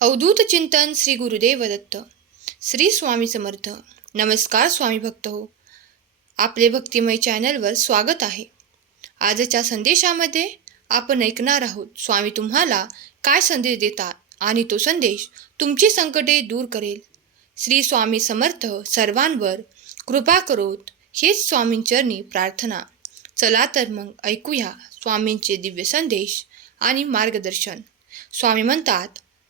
अवधूत चिंतन श्री गुरुदेव दत्त श्री स्वामी समर्थ. नमस्कार स्वामी भक्त हो. आपले भक्तिमय चॅनलवर स्वागत आहे. आजच्या संदेशामध्ये आपण ऐकणार आहोत स्वामी तुम्हाला काय संदेश देतात आणि तो संदेश तुमची संकटे दूर करेल. श्री स्वामी समर्थ सर्वांवर कृपा करोत हेच स्वामींचरणी प्रार्थना. चला तर मग ऐकूया स्वामींचे दिव्य संदेश आणि मार्गदर्शन. स्वामी म्हणतात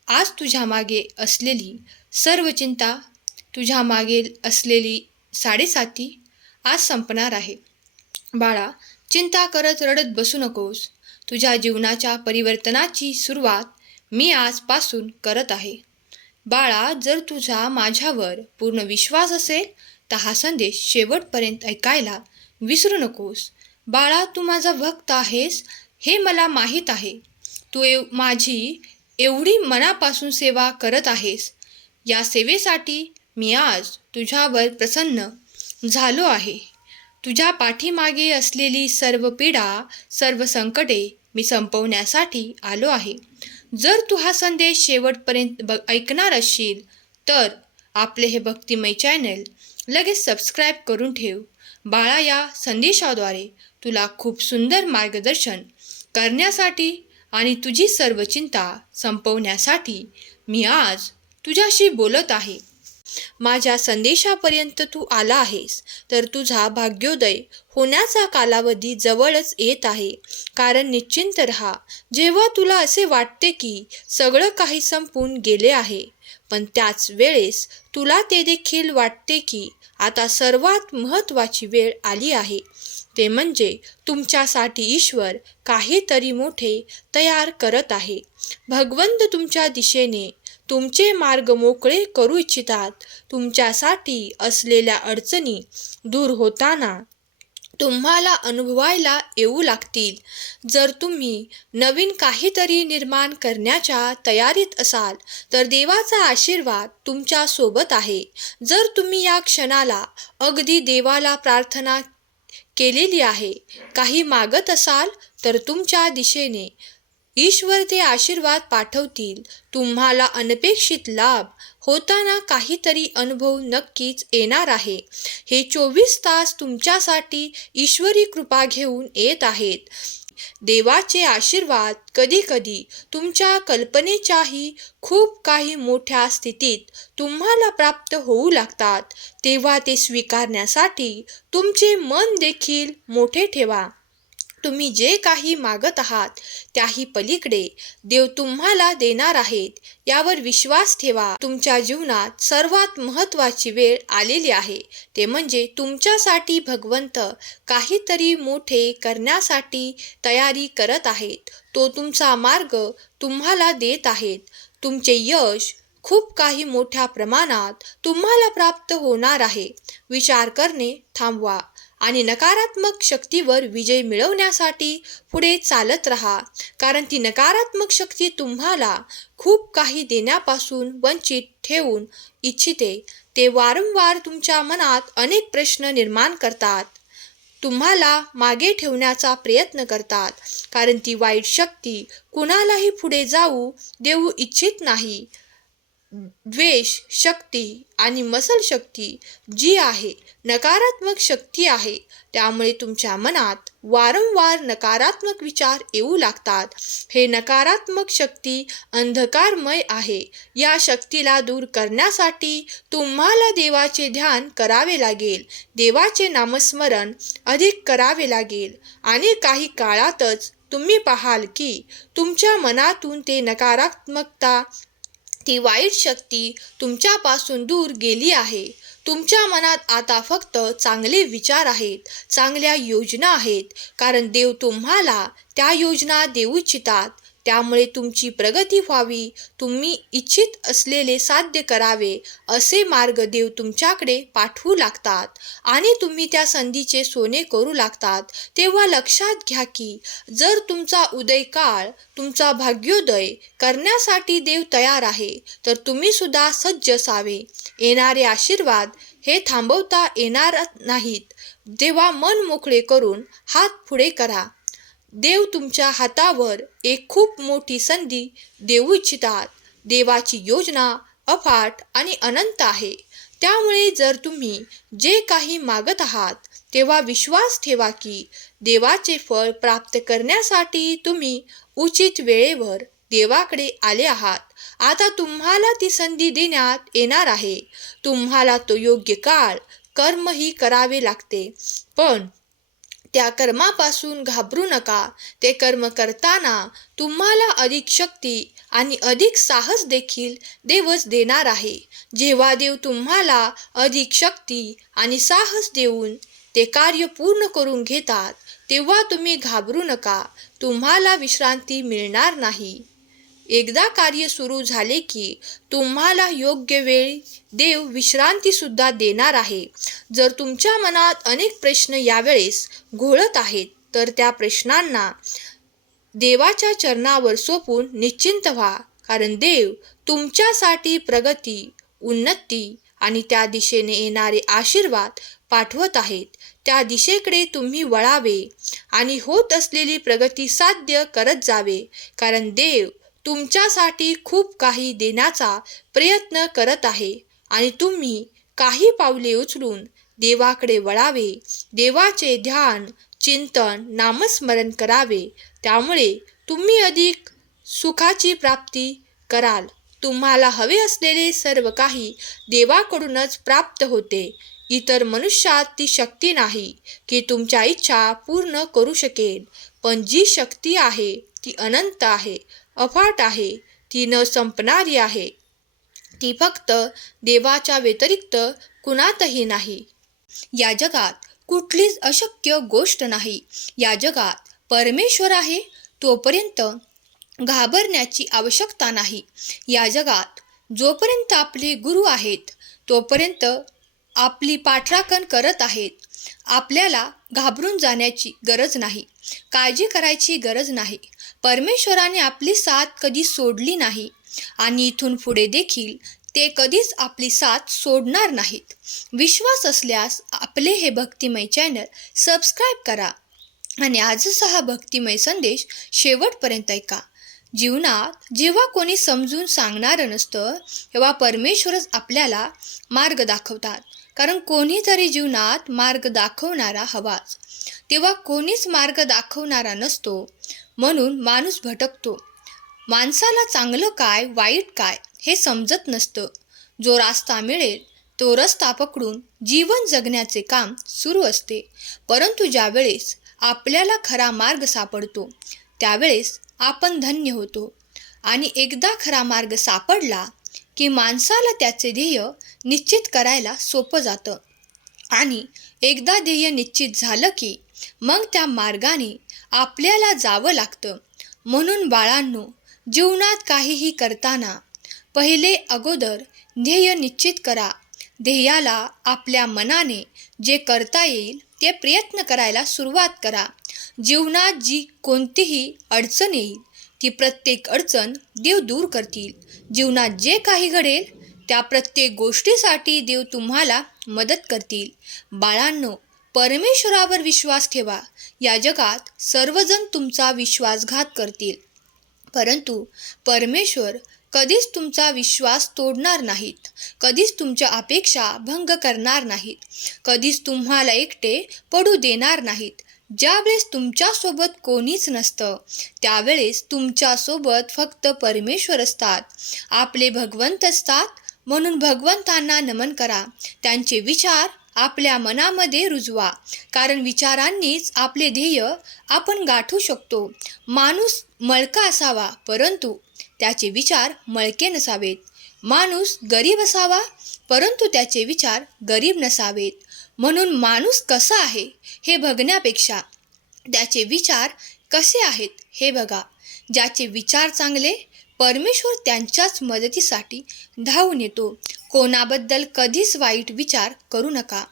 आज तुझ्या मागे असलेली सर्व चिंता तुझ्या मागे असलेली साडेसाती आज संपणार आहे. बाळा चिंता करत रडत बसू नकोस. तुझ्या जीवनाच्या परिवर्तनाची सुरुवात मी आजपासून करत आहे. बाळा जर तुझा माझ्यावर पूर्ण विश्वास असेल तर हा संदेश शेवटपर्यंत ऐकायला विसरू नकोस. बाळा तू माझा भक्त आहेस हे मला माहीत आहे. तू माझी एवढी मनापासून सेवा करत आहेस. या सेवेसाठी मी आज तुझ्यावर प्रसन्न झालो आहे. तुझ्या पाठीमागे असलेली सर्व पीडा सर्व संकटे मी संपवण्यासाठी आलो आहे. जर तू हा संदेश शेवटपर्यंत ब ऐकणार असशील तर आपले हे भक्तिमय चॅनल लगेच सबस्क्राईब करून ठेव. बाळा या संदेशाद्वारे तुला खूप सुंदर मार्गदर्शन करण्यासाठी आणि तुझी सर्व चिंता संपवण्यासाठी मी आज तुझ्याशी बोलत आहे. माझ्या संदेशापर्यंत तू आला आहेस तर तुझा भाग्योदय होण्याचा कालावधी जवळच येत आहे. कारण निश्चिंत रहा जेव्हा तुला असे वाटते की सगळं काही संपून गेले आहे पण त्याच वेळेस तुला ते देखील वाटते की आता सर्वात महत्त्वाची वेळ आली आहे. ते म्हणजे तुमच्यासाठी ईश्वर काहीतरी मोठे तयार करत आहे. भगवंत तुमच्या दिशेने तुमचे मार्ग मोकळे करू इच्छितात. तुमच्यासाठी असलेल्या अडचणी दूर होताना तुम्हाला अनुभवायला येऊ लागतील. जर तुम्ही नवीन काहीतरी निर्माण करण्याच्या तयारीत असाल तर देवाचा आशीर्वाद तुमच्यासोबत आहे. जर तुम्ही या क्षणाला अगदी देवाला प्रार्थना केलेली आहे. काही मागत असाल तर तुमच्या दिशेने. ईश्वर ते आशीर्वाद पाठवतील. तुम्हाला अनपेक्षित लाभ होताना काहीतरी अनुभव नक्कीच येणार आहे. हे चोवीस तास तुमच्यासाठी ईश्वरी कृपा घेऊन येत आहेत. देवाचे आशीर्वाद कधीकधी तुमच्या कल्पनेच्याही खूप काही मोठ्या स्थितीत तुम्हाला प्राप्त होऊ लागतात तेव्हा ते स्वीकारण्यासाठी तुमचे मन देखील मोठे ठेवा. तुम्ही जे काही मागत आहात त्याही पलीकडे देव तुम्हाला देणार आहेत. यावर विश्वास ठेवा. तुमच्या जीवनात सर्वात महत्त्वाची वेळ आलेली आहे. ते म्हणजे तुमच्यासाठी भगवंत काहीतरी मोठे करण्यासाठी तयारी करत आहेत. तो तुमचा मार्ग तुम्हाला देत आहेत. तुमचे यश खूप काही मोठ्या प्रमाणात तुम्हाला प्राप्त होणार आहे. विचार करणे थांबवा. आणि नकारात्मक शक्तीवर विजय मिळवण्यासाठी पुढे चालत राहा. कारण ती नकारात्मक शक्ती तुम्हाला खूप काही देण्यापासून वंचित ठेवून इच्छिते. ते वारंवार तुमच्या मनात अनेक प्रश्न निर्माण करतात. तुम्हाला मागे ठेवण्याचा प्रयत्न करतात. कारण ती वाईट शक्ती कुणालाही पुढे जाऊ देऊ इच्छित नाही. द्वेष शक्ती आणि मसल शक्ती जी आहे नकारात्मक शक्ती आहे. त्यामुळे तुमच्या मनात वारंवार नकारात्मक विचार येऊ लागतात. हे नकारात्मक शक्ती अंधकारमय आहे. या शक्तीला दूर करण्यासाठी तुम्हाला देवाचे ध्यान करावे लागेल. देवाचे नामस्मरण अधिक करावे लागेल. आणि काही काळातच तुम्ही पाहाल की तुमच्या मनातून ते नकारात्मकता ती वाईट शक्ती तुमच्यापासून दूर गेली आहे. तुमच्या मनात आता फक्त चांगले विचार आहेत चांगल्या योजना आहेत. कारण देव तुम्हाला त्या योजना देऊ इच्छितात. त्यामुळे तुमची प्रगती व्हावी. तुम्ही इच्छित असलेले साध्य करावे असे मार्ग देव तुमच्याकडे पाठवू लागतात. आणि तुम्ही त्या संधीचे सोने करू लागतात. तेव्हा लक्षात घ्या की जर तुमचा उदय काळ तुमचा भाग्योदय करण्यासाठी देव तयार आहे तर तुम्ही सुद्धा सज्ज असावे. येणारे आशीर्वाद हे थांबवता येणार नाहीत. तेव्हा मन मोकळे करून हात पुढे करा. देव तुमच्या हातावर एक खूप मोठी संधी देऊ इच्छितात. देवाची योजना अफाट आणि अनंत आहे. त्यामुळे जर तुम्ही जे काही मागत आहात तेव्हा विश्वास ठेवा की देवाचे फळ प्राप्त करण्यासाठी तुम्ही उचित वेळेवर देवाकडे आले आहात. आता तुम्हाला ती संधी देण्यात येणार आहे. तुम्हाला तो योग्य काळ कर्मही करावे लागते. पण त्या कर्मापासून घाबरू नका. ते कर्म करताना तुम्हाला अधिक शक्ती आणि अधिक साहस देखील देवच देणार आहे. जेव्हा देव तुम्हाला अधिक शक्ती आणि साहस देऊन ते कार्य पूर्ण करून घेतात तेव्हा तुम्ही घाबरू नका. तुम्हाला विश्रांती मिळणार नाही. एकदा कार्य सुरू झाले की तुम्हाला योग्य वेळी देव विश्रांतीसुद्धा देणार आहे. जर तुमच्या मनात अनेक प्रश्न यावेळेस घोळत आहेत तर त्या प्रश्नांना देवाच्या चरणावर सोपून निश्चिंत व्हा. कारण देव तुमच्यासाठी प्रगती उन्नती आणि त्या दिशेने येणारे आशीर्वाद पाठवत आहेत. त्या दिशेकडे तुम्ही वळावे आणि होत असलेली प्रगती साध्य करत जावे. कारण देव तुमच्यासाठी खूप काही देण्याचा प्रयत्न करत आहे. आणि तुम्ही काही पावले उचलून देवाकडे वळावे. देवाचे ध्यान चिंतन नामस्मरण करावे. त्यामुळे तुम्ही अधिक सुखाची प्राप्ती कराल. तुम्हाला हवे असलेले सर्व काही देवाकडूनच प्राप्त होते. इतर मनुष्यात ती शक्ती नाही की तुमच्या इच्छा पूर्ण करू शकेल पण जी शक्ती आहे ती अनंत आहे. अफाट आहे. ती न संपणारी आहे. ती फक्त देवाच्या व्यतिरिक्त कुणातही नाही. या जगात कुठलीच अशक्य गोष्ट नाही. या जगात परमेश्वर आहे तोपर्यंत घाबरण्याची आवश्यकता नाही. या जगात जोपर्यंत आपले गुरु आहेत तोपर्यंत आपली पाठराखण करत आहेत. आपल्याला घाबरून जाण्याची गरज नाही. काळजी करायची गरज नाही. परमेश्वराने आपली साथ कधी सोडली नाही आणि इथून पुढे देखील ते कधीच आपली साथ सोडणार नाहीत. विश्वास असल्यास आपले हे भक्तिमय चॅनल सबस्क्राईब करा आणि आजचा हा भक्तिमय संदेश शेवटपर्यंत ऐका. जीवनात जेव्हा कोणी समजून सांगणारं नसतं तेव्हा परमेश्वरच आपल्याला मार्ग दाखवतात. कारण कोणीतरी जीवनात मार्ग दाखवणारा हवाच. तेव्हा कोणीच मार्ग दाखवणारा नसतो. म्हणून माणूस भटकतो. माणसाला चांगलं काय वाईट काय हे समजत नसतं. जो रास्ता मिळेल तो रस्ता पकडून जीवन जगण्याचे काम सुरू असते. परंतु ज्यावेळेस आपल्याला खरा मार्ग सापडतो त्यावेळेस आपण धन्य होतो. आणि एकदा खरा मार्ग सापडला की माणसाला त्याचे ध्येय निश्चित करायला सोपं जातं. आणि एकदा ध्येय निश्चित झालं की मग त्या मार्गाने आपल्याला जावं लागतं. म्हणून बाळांनो जीवनात काहीही करताना पहिले अगोदर ध्येय निश्चित करा. ध्येयाला आपल्या मनाने जे करता येईल ते प्रयत्न करायला सुरुवात करा. जीवनात जी कोणतीही अडचण येईल ती प्रत्येक अडचण देव दूर करतील. जीवनात जे काही घडेल त्या प्रत्येक गोष्टीसाठी देव तुम्हाला मदत करतील. बाळांनो परमेश्वरावर विश्वास ठेवा. या जगात सर्वजण तुमचा विश्वासघात करतील. परंतु परमेश्वर कधीच तुमचा विश्वास तोडणार नाहीत. कधीच तुमच्या अपेक्षा भंग करणार नाहीत. कधीच तुम्हाला एकटे पडू देणार नाहीत. ज्यावेळेस तुमच्यासोबत कोणीच नसतं त्यावेळेस तुमच्यासोबत फक्त परमेश्वर असतात. आपले भगवंत असतात म्हणून भगवंतांना नमन करा. त्यांचे विचार आपल्या मनामध्ये रुजवा. कारण विचारांनीच आपले ध्येय आपण गाठू शकतो. माणूस मळका असावा परंतु त्याचे विचार मळके नसावेत. माणूस गरीब असावा परंतु त्याचे विचार गरीब नसावेत. म्हणून माणूस कसा आहे हे बघण्यापेक्षा त्याचे विचार कसे आहेत हे बघा. ज्याचे विचार चांगले परमेश्वर त्यांच्याच मदतीसाठी धावून येतो. कोणाबद्दल कधीच वाईट विचार करू नका.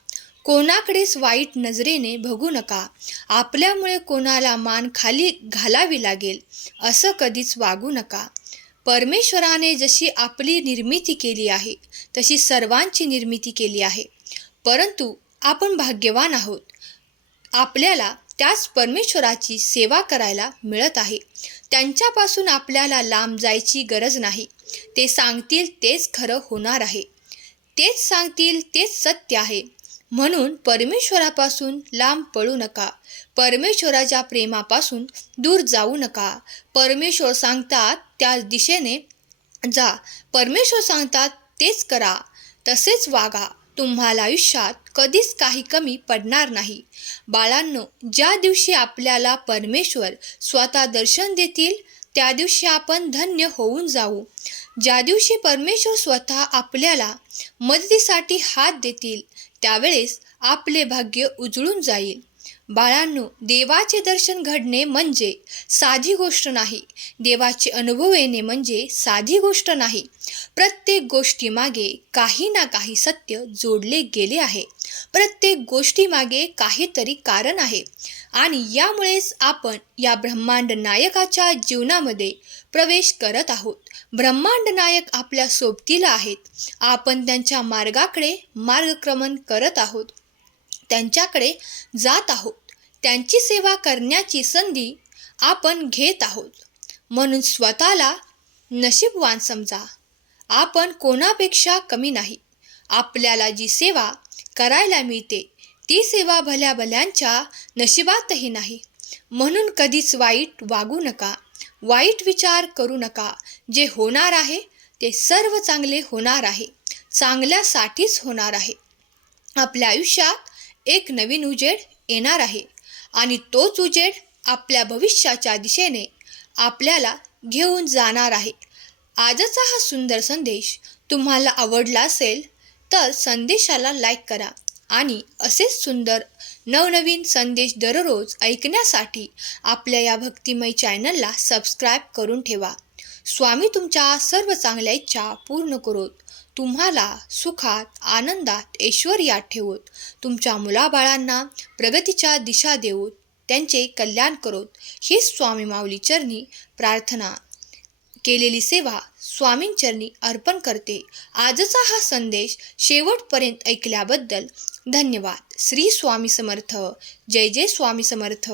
कोणाकडेच वाईट नजरेने बघू नका. आपल्यामुळे कोणाला मान खाली घालावी लागेल असं कधीच वागू नका. परमेश्वराने जशी आपली निर्मिती केली आहे तशी सर्वांची निर्मिती केली आहे. परंतु आपण भाग्यवान आहोत. आपल्याला त्याच परमेश्वराची सेवा करायला मिळत आहे. त्यांच्यापासून आपल्याला लांब जायची गरज नाही. ते सांगतील तेच खरं होणार आहे. तेच सांगतील तेच सत्य आहे. म्हणून परमेश्वरापासून लांब पळू नका. परमेश्वराच्या प्रेमापासून दूर जाऊ नका. परमेश्वर सांगतात त्या दिशेने जा. परमेश्वर सांगतात तेच करा. तसेच वागा. तुम्हाला आयुष्यात कधीच काही कमी पडणार नाही. बाळांनो ज्या दिवशी आपल्याला परमेश्वर स्वतः दर्शन देतील त्या दिवशी आपण धन्य होऊन जाऊ. ज्या दिवशी परमेश्वर स्वतः आपल्याला मदतीसाठी हात देतील त्यावेळेस आपले भाग्य उजळून जाईल. बाळांनो देवाचे दर्शन घडणे म्हणजे साधी गोष्ट नाही. देवाचे अनुभव येणे म्हणजे साधी गोष्ट नाही. प्रत्येक गोष्टीमागे काही ना काही सत्य जोडले गेले आहे. प्रत्येक गोष्टीमागे काहीतरी कारण आहे. आणि यामुळेच आपण या ब्रह्मांड नायकाच्या जीवनामध्ये प्रवेश करत आहोत. ब्रह्मांड नायक आपल्या सोबतीला आहेत. आपण त्यांच्या मार्गाकडे मार्गक्रमण करत आहोत. त्यांच्याकडे जात आहोत. त्यांची सेवा करण्याची संधी आपण घेत आहोत. म्हणून स्वतःला नशीबवान समजा. आपण कोणापेक्षा कमी नाही. आपल्याला जी सेवा करायला मिळते. ती सेवा भल्या भल्यांच्या नशिबातही नाही. म्हणून कधीच वाईट वागू नका. वाईट विचार करू नका. जे होणार आहे ते सर्व चांगले होणार आहे. चांगल्यासाठीच होणार आहे. आपल्या आयुष्यात एक नवीन उजेड येणार आहे. आणि तोच उजेड आपल्या भविष्याच्या दिशेने आपल्याला घेऊन जाणार आहे. आजचा हा सुंदर संदेश तुम्हाला आवडला असेल तर संदेशाला लाईक करा आणि असेच सुंदर नवनवीन संदेश दररोज ऐकण्यासाठी आपल्या या भक्तिमय चॅनलला सबस्क्राईब करून ठेवा. स्वामी तुमच्या सर्व चांगल्या इच्छा पूर्ण करोत. तुम्हाला सुखात आनंदात ऐश्वर्यात ठेवत. तुमच्या मुलाबाळांना प्रगतीच्या दिशा देऊत त्यांचे कल्याण करोत. हीच स्वामी माऊली चरणी प्रार्थना केलेली सेवा स्वामींचरणी अर्पण करते. आजचा हा संदेश शेवटपर्यंत ऐकल्याबद्दल धन्यवाद. श्री स्वामी समर्थ. जय जय स्वामी समर्थ.